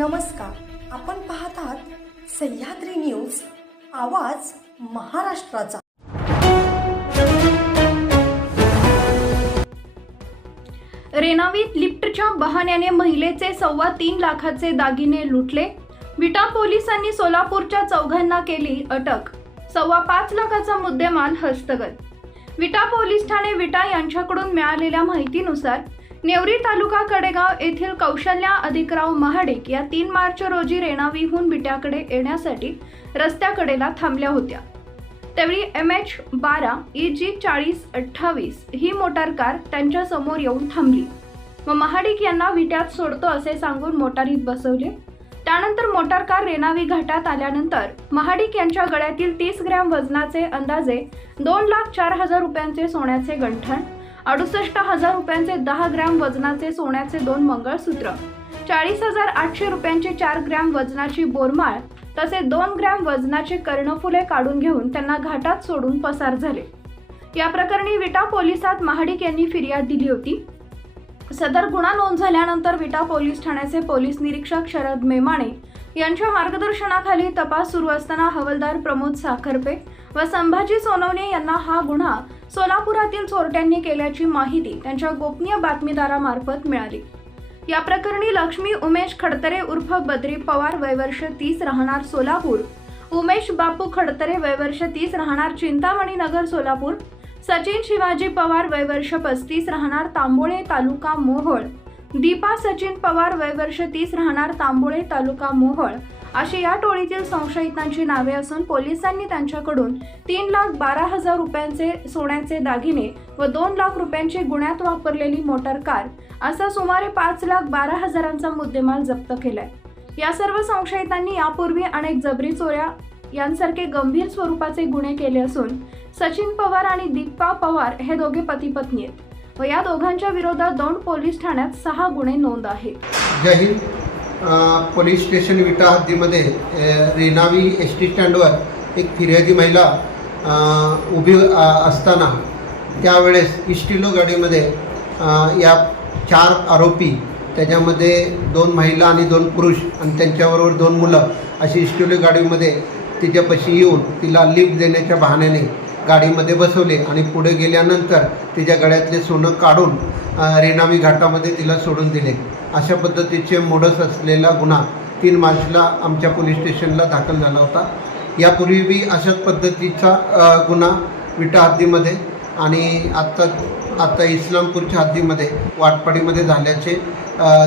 नमस्कार. आपण पाहत आहात सह्याद्री न्यूज आवाज महाराष्ट्राचा. रेनावीत लिफ्टच्या बहाण्याने महिलेचे सव्वा तीन लाखाचे दागिने लुटले. विटा पोलिसांनी सोलापूरच्या चौघांना केली अटक. सव्वा पाच लाखाचा मुद्देमाल हस्तगत. विटा पोलीस ठाणे विटा यांच्याकडून मिळालेल्या माहितीनुसार नेवरी तालुका कडेगाव येथील कौशल्या अधिकराव महाडिक या तीन मार्च रोजी रेणावीहून बिट्याकडे येण्यासाठी रस्त्याकडेला थांबल्या होत्या. त्यावेळी एम एच बारा ई जी चाळीस अठ्ठावीस ही मोटार कार त्यांच्यासमोर येऊन थांबली. व महाडिक यांना विट्यात सोडतो असे सांगून मोटारीत बसवले. त्यानंतर मोटार कार रेणावी घाटात आल्यानंतर महाडिक यांच्या गळ्यातील तीस ग्रॅम वजनाचे अंदाजे दोन लाख चार हजार रुपयांचे सोन्याचे गंठण अडुसष्ट हजार रुपयांचे दहा ग्रॅम वजनाचे सोन्याचे दोन मंगळसूत्र. चाळीस हजार आठशे रुपयांचे चार ग्रॅम वजनाची बोरमाळ तसे दोन ग्रॅम वजनाचे कर्णफुले काढून घेऊन त्यांना घाटात सोडून पसार झाले. या प्रकरणी विटा पोलिसात महाडिक यांनी फिर्याद दिली होती. सदर गुन्हा नोंद झाल्यानंतर विटा पोलीस ठाण्याचे पोलीस निरीक्षक शरद मेमाणे यांच्या मार्गदर्शनाखाली तपास सुरू असताना हवलदार प्रमोद साखरपे व संभाजी सोनवणे यांना हा गुन्हा सोलापुरातील चोरट्यांनी केल्याची माहिती त्यांच्या गोपनीय बातमीदारामार्फत मिळाली. या प्रकरणी लक्ष्मी उमेश खडतरे उर्फ बद्री पवार वयवर्ष तीस राहणार सोलापूर उमेश बापू खडतरे वयवर्ष तीस राहणार चिंतामणी नगर सोलापूर सचिन शिवाजी पवार वयवर्ष पस्तीस राहणार तांबोळे तालुका मोहोळ दीपा सचिन पवार वयवर्ष तीस राहणार तांबोळे तालुका मोहळ. अशी या टोळीतील संशयितांची नावे असून पोलिसांनी त्यांच्याकडून तीन लाख बारा हजार रुपयांचे सोन्याचे दागिने व दोन लाख रुपयांची गुन्ह्यात वापरलेली मोटार कार असा सुमारे पाच लाख बारा हजारांचा मुद्देमाल जप्त केलाय. या सर्व संशयितांनी यापूर्वी अनेक जबरी चोऱ्या यांसारखे गंभीर स्वरूपाचे गुन्हे केले असून सचिन पवार आणि दीपा पवार हे दोघे पती पत्नी आहेत. व या दोघांच्या विरोधात दौंड पोलीस ठाण्यात सहा गुन्हे नोंद आहेत. जय हिंद. पोलीस स्टेशन विटा हद्दीमध्ये रेनावी रेणावी एस टी स्टँडवर एक फिर्यादी महिला उभी असताना त्यावेळेस इस्टिलो गाडीमध्ये या चार आरोपी त्याच्यामध्ये दोन महिला आणि दोन पुरुष आणि त्यांच्याबरोबर दोन मुलं अशी इस्टिलो गाडीमध्ये तिच्यापाशी येऊन तिला लिफ्ट देण्याच्या बहाण्याने गाडीमध्ये बसवले आणि पुढे गेल्यानंतर तिच्या गळ्यातले सोनं काढून रेनामी घाटामध्ये तिला सोडून दिले. अशा पद्धतीचे मोडस असलेला गुन्हा तीन मार्चला आमच्या पोलीस स्टेशनला दाखल झाला होता. यापूर्वी बी अशाच पद्धतीचा गुन्हा विटा हद्दीमध्ये आणि आत्ता आत्ता इस्लामपूरच्या हद्दीमध्ये वाटपाडीमध्ये झाल्याचे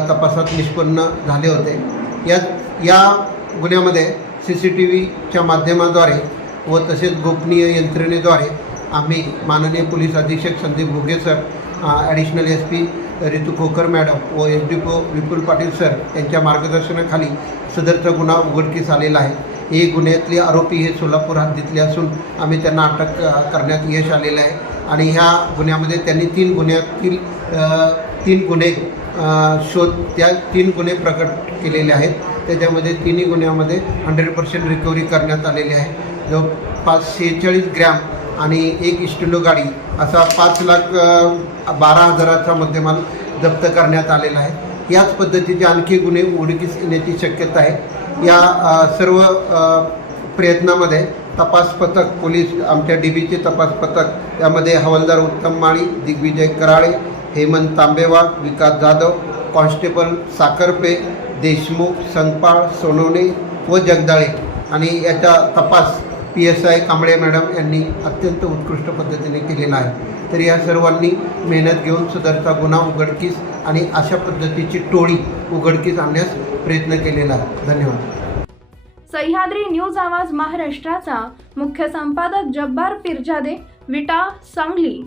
तपासात निष्पन्न झाले होते. या या गुन्ह्यामध्ये सी सी टी व्हीच्या माध्यमाद्वारे व तसेच गोपनीय यंत्रणेद्वारे आम्ही माननीय पोलीस अधीक्षक Sandeep Ghuge sir additional S P Ritu Khokar madam व S D P O Vipul Patil sir यांच्या मार्गदर्शनाखाली सदरचा गुन्हा उघडकीस आलेला आहे. हे गुन्ह्यातले आरोपी हे सोलापूर हद्दीतले असून आम्ही त्यांना अटक करण्यात यश आलेलं आहे. आणि ह्या गुन्ह्यामध्ये त्यांनी तीन गुन्ह्यातील तीन गुन्हे शोध त्या तीन गुन्हे प्रकट केलेले आहेत. त्याच्यामध्ये तिन्ही गुन्ह्यामध्ये हंड्रेड पर्सेंट रिकव्हरी करण्यात आलेली आहे. जवळपास शेहेचाळीस ग्रॅम आणि एक इस्टिलो गाडी असा पाच लाख बारा हजाराचा मुद्देमाल जप्त करण्यात आलेला आहे. याच पद्धतीचे आणखी गुन्हे उघडकीस येण्याची शक्यता आहे. या सर्व प्रयत्नामध्ये तपास पथक पोलीस आमच्या डी बीचे तपास पथक यामध्ये हवालदार उत्तम माळी दिग्विजय कराळे हेमंत तांबेवा विकास जाधव कॉन्स्टेबल साखरपे देशमुख संगपाळ सोनवणे व जगदाळे. आणि याचा तपास P S I Kamble madam यांनी अत्यंत उत्कृष्ट पद्धतीने केलेला आहे. तर या सर्वांनी मेहनत घेऊन सदरचा गुन्हा उघडकीस आणि अशा पद्धतीची टोळी उघडकीस आणण्यास प्रयत्न केलेला आहे. धन्यवाद. सह्याद्री न्यूज आवाज महाराष्ट्राचा मुख्य संपादक जब्बार पिरजादे विटा सांगली.